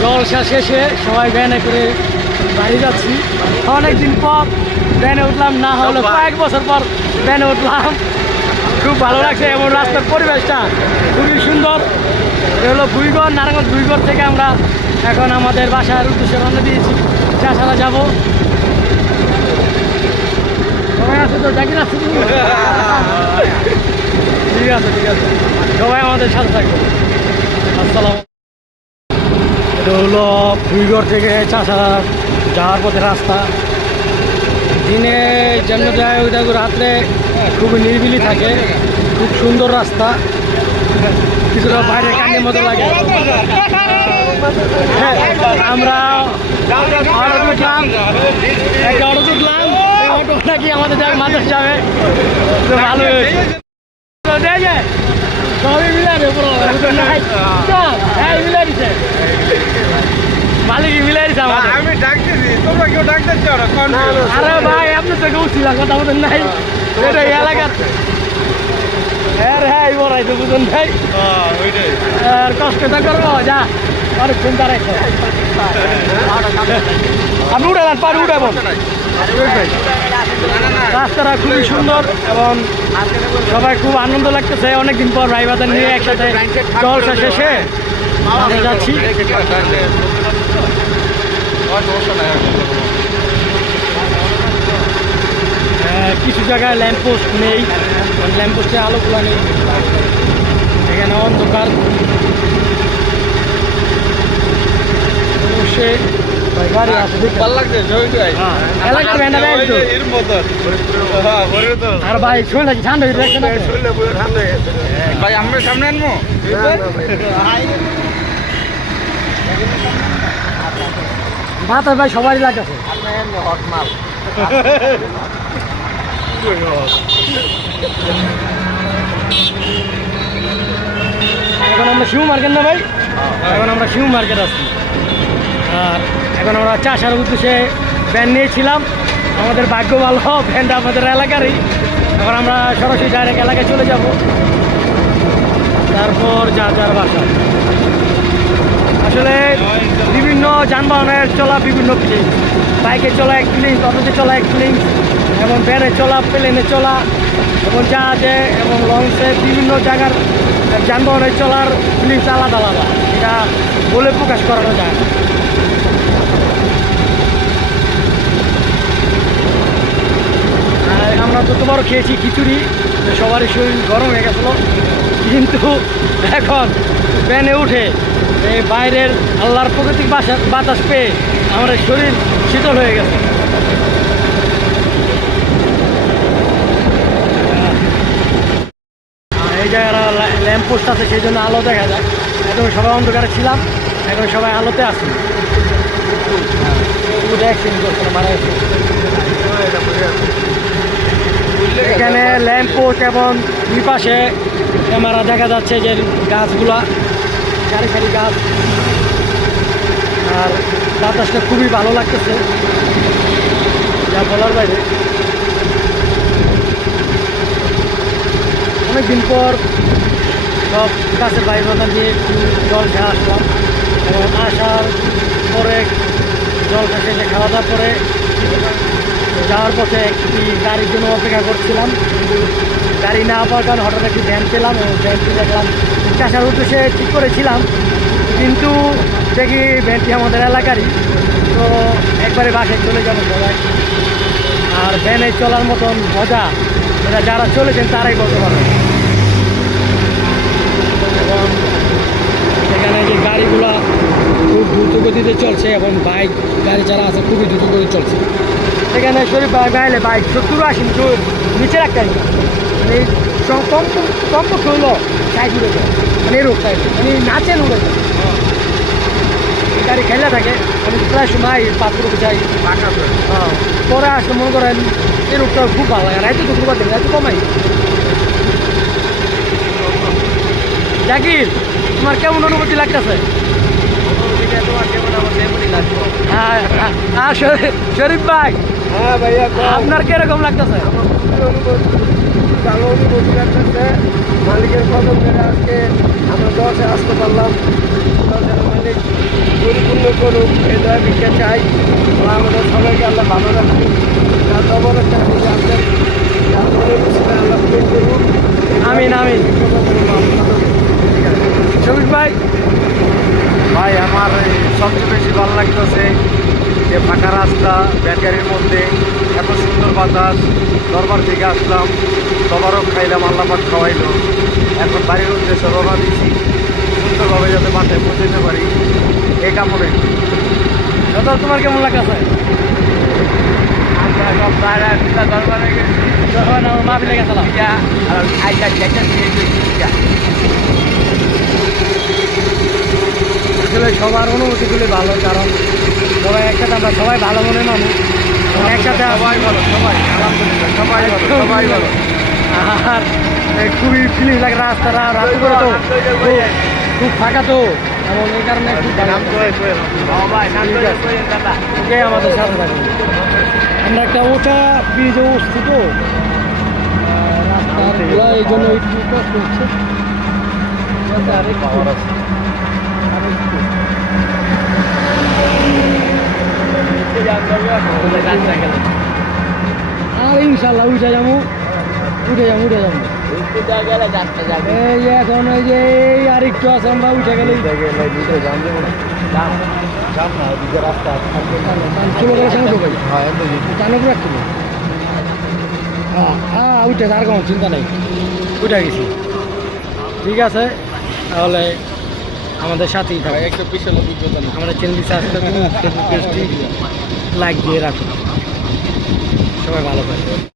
জলসা শেষে সবাই ভ্যানে করে বাড়ি যাচ্ছি। অনেকদিন পর ভ্যানে উঠলাম, না হলে কয়েক বছর পর ভ্যানে উঠলাম। খুব ভালো লাগছে এবং রাস্তার পরিবেশটা খুবই সুন্দর। এটা হলো ভুইগড়, নারায়ণগঞ্জ ভুইগড় থেকে আমরা এখন আমাদের বাসার উদ্দেশ্যে রওনা দিয়েছি। চাষারা যাবো। সবাই আছে তো? জাকির আছে? ঠিক আছে ঠিক আছে, সবাই আমাদের সাথে থাকবে। আসসালাম। এটা হলো ভুইগড় থেকে চাষারা যাওয়ার পথে রাস্তা। দিনে যেমন যায় ওইটা রাত্রে খুবই নিরিবিলি থাকে, খুব সুন্দর রাস্তা। কিছুটা বাইরে কানের মতো লাগে। হ্যাঁ, আমরা অটো উঠলাম, একটা অটো উঠলাম। অটো নাকি আমাদের যাবে মাদ্রাসা যাবে, তো ভালো হয়েছে। সবই মিলে দিচ্ছে, মালিক মিলে দিচ্ছে আমাদের। আমি ডাকতেছি, তোমরা কেউ ডাকতেছ না? আরে ভাই, আপনি তো কেউ ছিলাম, কথা বলেন নাই। এটা এলাকার হ্যাঁ বড়াই তো বুঝুন ভাই। আর কষ্টটা করবো যা, অনেকক্ষণ দাঁড়াইছে। আপনি উঠে যান, পানি উঠাবো। রাস্তাটা খুবই সুন্দর এবং সবাই খুব আনন্দ লাগতেছে। অনেকদিন পর ভাই বাজার নিয়ে একসাথে জলসা শেষে আমরা যাচ্ছি। কিছু জায়গায় ল্যাম্পপোস্ট নেই, ল্যাম্পপোস্টে আলোগুলো নেই, এখানে অন্ধকার। আর ভাই শরীর লাগছে ঠান্ডা হয়ে যাচ্ছে। ভাই আমরা সামনে আনবো। বাতাস ভাই সবারই লাগতেছে। এখন আমরা শিউ মার্কেট না ভাই, এখন আমরা শিউ মার্কেট আসছি। আর এখন আমরা চাষার উদ্দেশ্যে ভ্যান নিয়েছিলাম। আমাদের ভাগ্য ভালো, ভ্যানটা আমাদের এলাকারই। এখন আমরা সরাসরি ডাইরেক্ট এলাকায় চলে যাব, তারপর যার বাসা। আসলে বিভিন্ন যানবাহনের চলা বিভিন্ন ফিলিংস। বাইকে চলা এক ফিলিংস, অটোতে চলা এক ফিলিংস, এবং ভ্যানে চলা, প্লেনে চলা, এবং জাহাজে এবং লঞ্চে বিভিন্ন জায়গার যানবাহনের চলার ফিলিংস আলাদা আলাদা। এটা বলে প্রকাশ করানো যায় না। আমরা যতবার খেয়েছি খিচুড়ি, সবারই শরীর গরম হয়ে গেছিলো, কিন্তু এখন ভ্যানে উঠে এই বাইরের আল্লাহর প্রাকৃতিক বাতাস পেয়ে আমাদের শরীর শীতল হয়ে গেছে। এই জায়গায় ল্যাম্পপোস্ট আছে, সেই জন্য আলো দেখা যায়। এখন সবাই অন্ধকারে ছিলাম, এখন সবাই আলোতে আসি। এখানে ল্যাম্পপোস্ট এবং দুই পাশে ক্যামেরা দেখা যাচ্ছে যে গাছগুলা, সারি সারি গাছ। আর বাতাসটা খুবই ভালো লাগতেছে, যা বলার বাইরে। অনেকদিন পর সব গাছের বাইরে বাধা দিয়ে একটু জল খেয়ে আসলাম, এবং আসার পরে জল শেষে খাওয়া দাওয়া করে যাওয়ার পথে একটি গাড়ির জন্য অপেক্ষা করছিলাম, কিন্তু গাড়ি না পাওয়ার কারণে হঠাৎ একটি ভ্যান পেলাম এবং ভ্যানটি দেখলাম চাষার উদ্দেশ্যে ঠিক করেছিলাম, কিন্তু দেখি ভ্যানটি আমাদের এলাকারই। তো একবারে বাসে চলে যাবো সবাই। আর ভ্যানে চলার মতন মজা এটা যারা চলেছেন তারাই বলতে পারবে। এবং সেখানে যে গাড়িগুলা খুব দ্রুত গতিতে চলছে এবং বাইক গাড়ি যারা আছে খুবই দ্রুত গতি চলছে। সেখানে শরীর গাইলে বাইক 70-80 নিচে রাখতে হবে, মানে কমপক্ষে হলো 60 উড়ে যায়, মানে এরকম সাইড, মানে নাচেন উড়ে যায়। গাড়ি খেলে থাকে, আমি প্রায় সময় পাথর যাই। হ্যাঁ, পরে আসলে মনে করেন এই রোগটা খুব ভালো লাগে। রাইতে তো খুব রাইতে কমাই। জাকির, তোমার কেমন অনুভূতি লাগতেছে? হ্যাঁ শরীফ ভাই, হ্যাঁ ভাইয়া, আপনার কিরকম লাগতেছে? ভালো অনুভূতি লাগতেছে। মালিকের কদম ধরে আজকে আমরা 10-এ আসতে পারলাম। ভাই আমার সবচেয়ে বেশি ভালো লাগতেছে যে ফাঁকা রাস্তা ব্যাটারির মধ্যে এত সুন্দর বাতাস। দরবার থেকে আসলাম, সবারও খাইলাম, আল্লাপাক খাওয়াইলো। এখন বাড়ির উদ্দেশ্যে রওনা দিচ্ছি, সুন্দরভাবে যাতে বাসায় পৌঁছাতে পারি এই কামড়ে। দাদা তোমার কেমন লাগতেছে? আমরা সব বাইরে দরবারে গেছি যখন আমার মা বিলে গেছিলাম আর আইটা যেটা দিয়ে আসলে সবার অনুভূতিগুলি ভালো, কারণ সবাই একসাথে, আমরা সবাই ভালো মনের মানুষ একসাথে সবাই ভালো, সবাই আলহামদুলিল্লাহ সবাই ভালো, সবাই ভালো। আর খুবই ফিলিং লাগে রাস্তাটা রাতে করে তো খুব ফাঁকা তো, এমন এই কারণে খুব ভালো ওকে আমাদের সাথে থাকুন। আমরা একটা ওটা ব্রিজে উঠছি তো রাস্তাগুলো, এই জন্য একটু কষ্ট হচ্ছে। আর ইনশাল্লাহ উঠে যাবো। এই যে এখন ওই যে এই আর একটু আছে, আমরা উঠে গেলে উঠে আর কোনো চিন্তা নেই, উঠে গেছি। ঠিক আছে, তাহলে আমাদের সাথেই থাকে, একটা বিশাল অভিজ্ঞতা আমাদের চ্যানেলটি সাবস্ক্রাইব করুন, ফেসবুক পেজটি লাইক দিয়ে রাখুন। সবাই ভালো থাকবে।